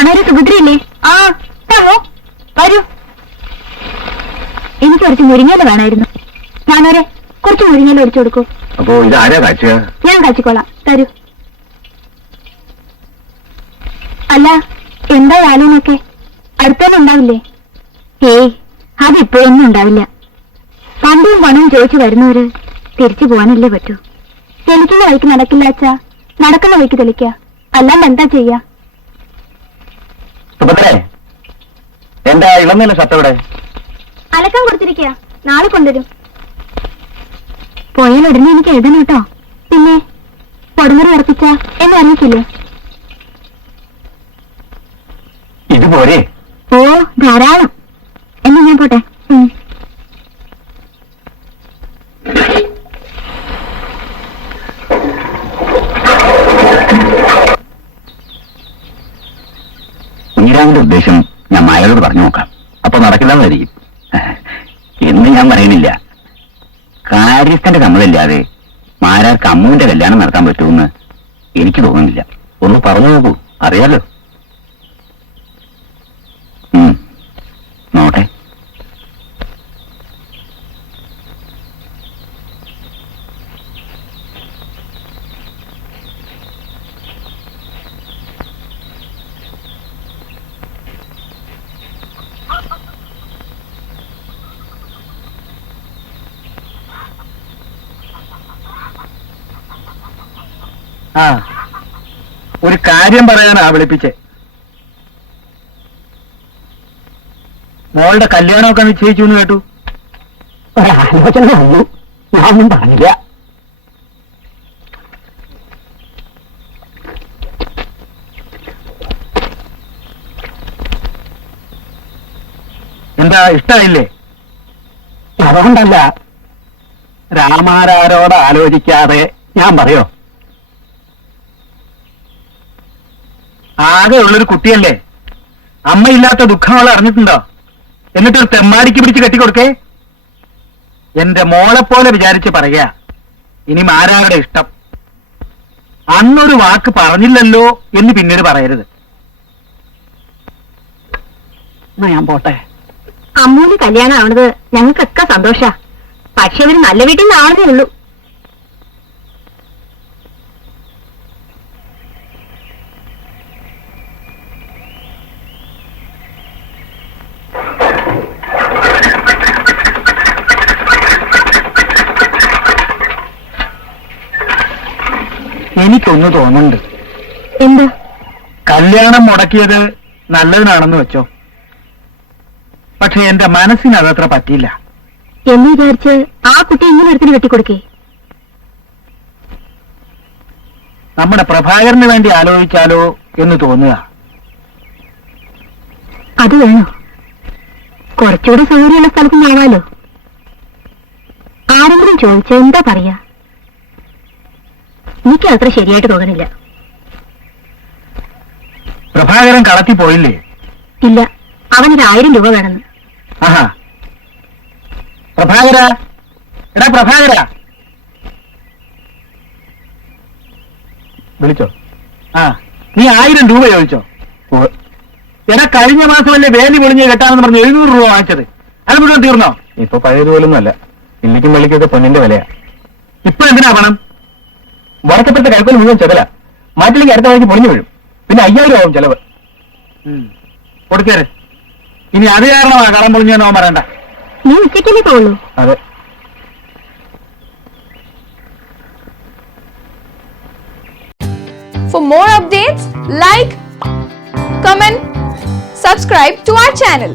കാണാനൊരു സുഭദ്രയില്ലേ? ആ വരൂ. എനിക്ക് കുറച്ച് മുരിങ്ങയില വേണമായിരുന്നു. ഞാനൊരെ കുറച്ച് മുരിങ്ങയില ഒഴിച്ചു കൊടുക്കൂ. അപ്പോ ഇതാരാ കാച്ചുക? ഞാൻ കാച്ചിക്കോളാം, തരൂ. അല്ല, എന്താ ആലോനൊക്കെ അടുത്തൊന്നും ഉണ്ടാവില്ലേ? ഏയ്, അതിപ്പോഴൊന്നും ഉണ്ടാവില്ല. പണ്ടും പണവും ചോദിച്ചു വരുന്നവര് തിരിച്ചു പോകാനല്ലേ പറ്റൂ. തെളിക്കുന്ന വഴിക്ക് നടക്കില്ല അച്ഛാ, നടക്കുന്ന വഴിക്ക് തെളിക്ക, അല്ലാണ്ട് എന്താ ചെയ്യാ? എന്താ ഇളന്നില്ല ഷർട്ടവിടെ? അലക്കാൻ കൊടുത്തിരിക്കുക, നാളെ കൊണ്ടുവരും. പോയാൽ ഉടനെ എനിക്ക് എഴുതണം കേട്ടോ. പിന്നെ പൊടുമുറി ഉറപ്പിച്ച എന്ന് അറിയിച്ചില്ലേ? ഇതുപോലെ ഓ ധാരാളം. എന്നാ ഞാൻ പോട്ടെ. കുഞ്ഞിരാമന്റെ ഉദ്ദേശം ഞാൻ മായയോട് പറഞ്ഞു നോക്കാം. അപ്പൊ നടക്കില്ലെന്നായിരിക്കും. എന്ന് ഞാൻ പറയണില്ല. കാര്യസ്ഥന്റെ സമ്മതമില്ലാതെ മാരാർക്ക് അമ്മുവിന്റെ കല്യാണം നടത്താൻ പറ്റുമെന്ന് എനിക്ക് തോന്നുന്നില്ല. ഒന്ന് പറഞ്ഞു നോക്കൂ, അറിയാലോ. നോട്ടെ. ഒരു കാര്യം പറയാനാ വിളിപ്പിച്ചേ. മോളുടെ കല്യാണമൊക്കെ നിശ്ചയിച്ചു എന്ന് കേട്ടു. ഒരാലോചന വന്നു, ഞാനൊന്നും പറഞ്ഞില്ല. എന്താ ഇഷ്ടായില്ലേ? അതുകൊണ്ടല്ല, രാമാരാരോട് ആലോചിക്കാതെ ഞാൻ പറയോ? ആകെ ഉള്ളൊരു കുട്ടിയല്ലേ, അമ്മയില്ലാത്ത ദുഃഖം അവൾ അറിഞ്ഞിട്ടുണ്ടോ? എന്നിട്ടൊരു തെമ്മാടിക്ക് പിടിച്ച് കെട്ടിക്കൊടുക്കേ? എന്റെ മോളെപ്പോലെ വിചാരിച്ച് പറയാ. ഇനി മാരാരുടെ ഇഷ്ടം. അന്നൊരു വാക്ക് പറഞ്ഞില്ലല്ലോ എന്ന് പിന്നീട് പറയരുത്. ഞാൻ പോട്ടെ. അമ്മൂന് കല്യാണം ആവണത് ഞങ്ങൾക്കൊക്കെ സന്തോഷ. പക്ഷെ അവര് നല്ല വീട്ടിൽ നിന്ന് ആവുന്നേ ഉള്ളൂ. എനിക്കൊന്ന് തോന്നുന്നുണ്ട്. എന്ത്? കല്യാണം മുടക്കിയത് നല്ലതിനാണെന്ന് വെച്ചോ, പക്ഷെ എന്റെ മനസ്സിന് അതത്ര പറ്റിയില്ല. എന്ന് വിചാരിച്ച് ആ കുട്ടി ഇങ്ങനെ ഒരുത്തിന് വെട്ടിക്കൊടുക്കേ? നമ്മുടെ പ്രഭാകരന് വേണ്ടി ആലോചിച്ചാലോ എന്ന് തോന്നുക. അത് വേണോ? കുറച്ചുകൂടെ സൗകര്യമുള്ള സ്ഥലത്ത് ഞാനാലോ. ആരെങ്കിലും ചോദിച്ചാ എന്താ പറയാ? എനിക്ക് അത്ര ശരിയായിട്ട് തോന്നണില്ല. പ്രഭാകരൻ കളത്തി പോയില്ലേ? ഇല്ല, അവനൊരു 1000 രൂപ വേണമെന്ന്. ആഹാ, പ്രഭാകര, എടാ പ്രഭാകര, വിളിച്ചോ? നീ 1000 രൂപ ചോദിച്ചോ? എടാ, കഴിഞ്ഞ മാസമല്ലേ വേലി പൊളിഞ്ഞ് കെട്ടാണെന്ന് പറഞ്ഞ് 700 രൂപ വാങ്ങിച്ചത്. അത് മുഴുവൻ തീർന്നോ? ഇപ്പൊ പഴയതുപോലൊന്നും അല്ല. ഇല്ലിക്കും വെള്ളിക്കൊക്കെ പൊന്നിന്റെ വിലയാ. ഇപ്പൊ എന്തിനാ പണം? വടക്കപ്പെട്ട കൽപ്പന മുഴുവൻ ചെതല. മാറ്റിലേക്ക് അടുത്ത വഴിക്ക് പൊളിഞ്ഞു വീഴും. പിന്നെ 5000 ആവും ചെലവ്. കൊടുക്കേര്. ഇനി അത് കാരണമാ കടം പൊളിഞ്ഞോ പറയണ്ട. നീ ഉച്ചയ്ക്കല്ലേ പോകുള്ളൂ? അതെ. For more updates, like, comment, subscribe to our channel.